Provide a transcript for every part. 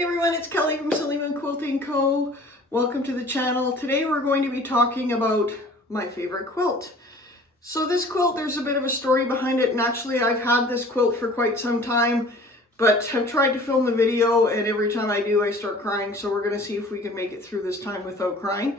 Hey everyone, it's Kelly from Silly Moon Quilting Co. Welcome to the channel. Today we're going to be talking about my favorite quilt. So this quilt, there's a bit of a story behind it, and actually I've had this quilt for quite some time, but have tried to film the video, and every time I do I start crying, so we're going to see if we can make it through this time without crying.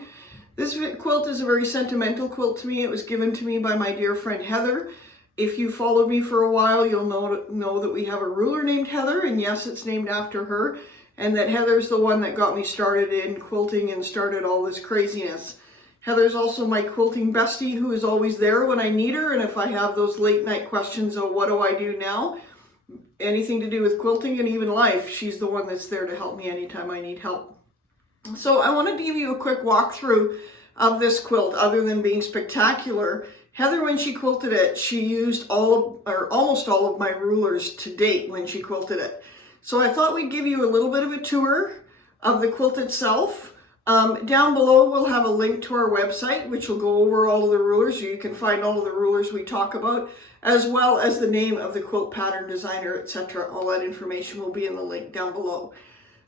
This quilt is a very sentimental quilt to me. It was given to me by my dear friend Heather. If you followed me for a while, you'll know that we have a ruler named Heather, and yes, it's named after her. And that Heather's the one that got me started in quilting and started all this craziness. Heather's also my quilting bestie, who is always there when I need her, and if I have those late night questions of what do I do now, anything to do with quilting and even life, she's the one that's there to help me anytime I need help. So I want to give you a quick walkthrough of this quilt. Other than being spectacular, Heather, when she quilted it, she used almost all of my rulers to date when she quilted it. So I thought we'd give you a little bit of a tour of the quilt itself. Down below we'll have a link to our website, which will go over all of the rulers, so you can find all of the rulers we talk about, as well as the name of the quilt pattern designer, etc. All that information will be in the link down below.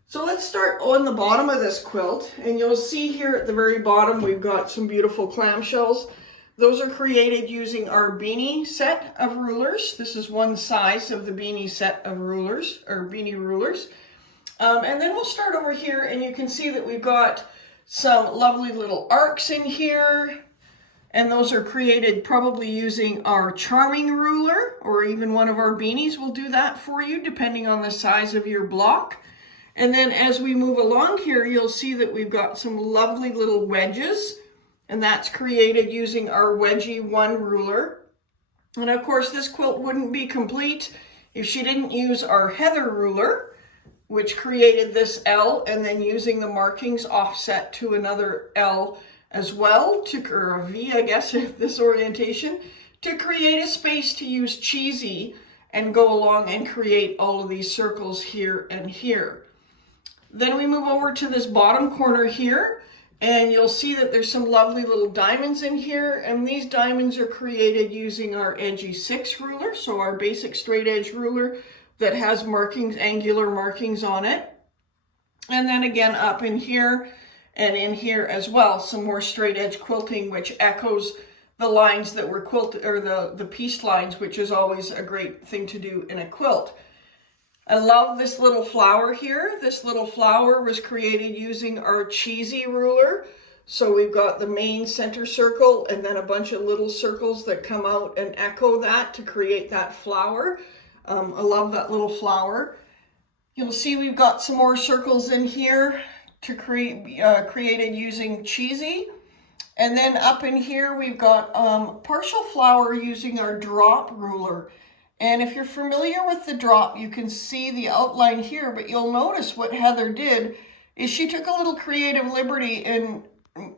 So let's start on the bottom of this quilt, and you'll see here at the very bottom we've got some beautiful clamshells. Those are created using our beanie set of rulers. This is one size of the beanie set of rulers, or beanie rulers. And then we'll start over here, and you can see that we've got some lovely little arcs in here. And those are created probably using our charming ruler, or even one of our beanies will do that for you, depending on the size of your block. And then as we move along here, you'll see that we've got some lovely little wedges. And that's created using our Wedgie 1 ruler. And of course, this quilt wouldn't be complete if she didn't use our Heather ruler, which created this L, and then using the markings offset to another L as well, or a V, I guess, this orientation, to create a space to use cheesy and go along and create all of these circles here and here. Then we move over to this bottom corner here, and you'll see that there's some lovely little diamonds in here, and these diamonds are created using our Edgy 6 ruler, so our basic straight edge ruler that has markings, angular markings on it. And then again up in here and in here as well, some more straight edge quilting, which echoes the lines that were quilted, or the pieced lines, which is always a great thing to do in a quilt. I love this little flower here. This little flower was created using our cheesy ruler. So we've got the main center circle and then a bunch of little circles that come out and echo that to create that flower. I love that little flower. You'll see we've got some more circles in here to created using cheesy. And then up in here we've got partial flower using our drop ruler. And if you're familiar with the drop, you can see the outline here, but you'll notice what Heather did is she took a little creative liberty and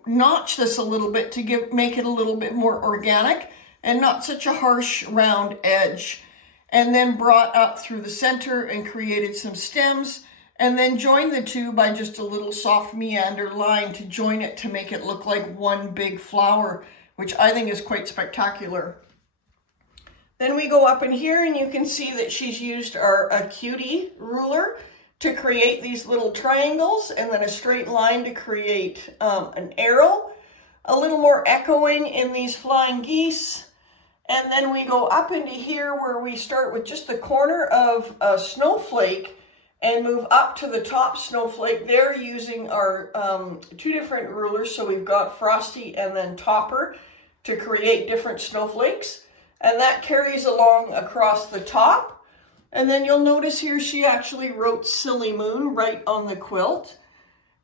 notched this a little bit to make it a little bit more organic and not such a harsh round edge. And then brought up through the center and created some stems, and then joined the two by just a little soft meander line to join it to make it look like one big flower, which I think is quite spectacular. Then we go up in here and you can see that she's used our quilty ruler to create these little triangles, and then a straight line to create an arrow. A little more echoing in these flying geese. And then we go up into here where we start with just the corner of a snowflake and move up to the top snowflake there using our two different rulers. So we've got Frosty and then Topper to create different snowflakes. And that carries along across the top. And then you'll notice here she actually wrote Silly Moon right on the quilt.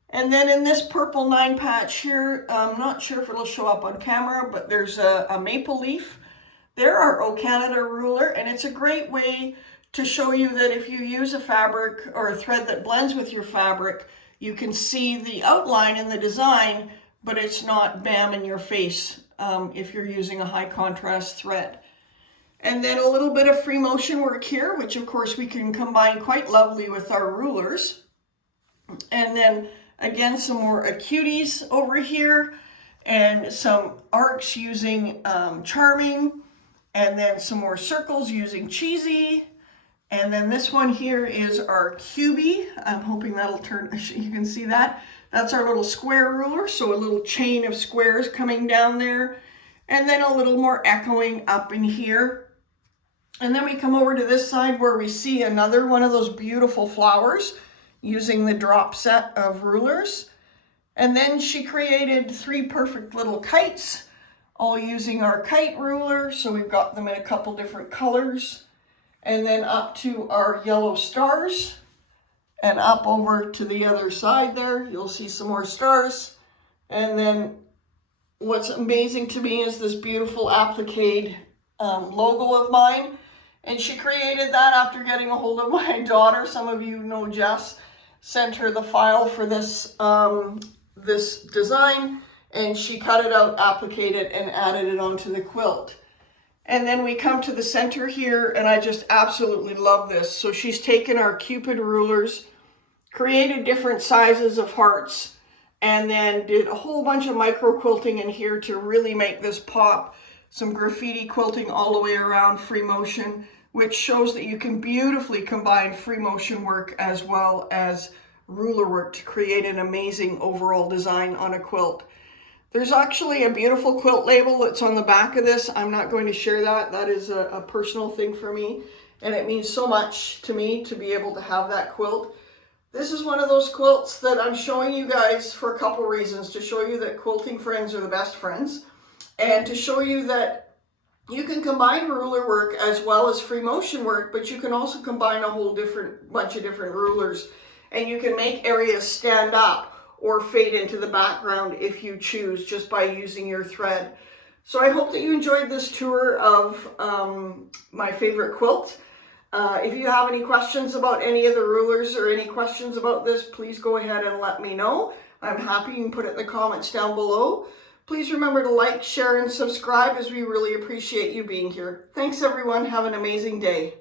And then in this purple 9 patch here, I'm not sure if it'll show up on camera, but there's a maple leaf. There our O Canada ruler, and it's a great way to show you that if you use a fabric or a thread that blends with your fabric, you can see the outline and the design, but it's not bam in your face if you're using a high contrast thread. And then a little bit of free motion work here, which of course we can combine quite lovely with our rulers. And then again, some more acuities over here and some arcs using charming, and then some more circles using cheesy, And then this one here is our cubie. I'm hoping that'll turn, you can see that. That's our little square ruler, so a little chain of squares coming down there. And then a little more echoing up in here. And then we come over to this side where we see another one of those beautiful flowers using the drop set of rulers. And then she created 3 perfect little kites, all using our kite ruler. So we've got them in a couple different colors. And then up to our yellow stars. And up over to the other side there, you'll see some more stars. And then what's amazing to me is this beautiful applique logo of mine. And she created that after getting a hold of my daughter. Some of you know Jess sent her the file for this, this design, and she cut it out, appliqued it, and added it onto the quilt. And then we come to the center here, and I just absolutely love this. So she's taken our Cupid rulers, created different sizes of hearts, and then did a whole bunch of micro quilting in here to really make this pop. Some graffiti quilting all the way around, free motion, which shows that you can beautifully combine free motion work as well as ruler work to create an amazing overall design on a quilt. There's actually a beautiful quilt label that's on the back of this. I'm not going to share that. That is a personal thing for me, and it means so much to me to be able to have that quilt. This is one of those quilts that I'm showing you guys for a couple reasons. To show you that quilting friends are the best friends, and to show you that you can combine ruler work as well as free motion work, but you can also combine a whole bunch of different rulers, and you can make areas stand up or fade into the background if you choose, just by using your thread. So I hope that you enjoyed this tour of my favorite quilt. If you have any questions about any of the rulers or any questions about this, please go ahead and let me know. I'm happy. You can put it in the comments down below. Please remember to like, share, and subscribe, as we really appreciate you being here. Thanks, everyone. Have an amazing day.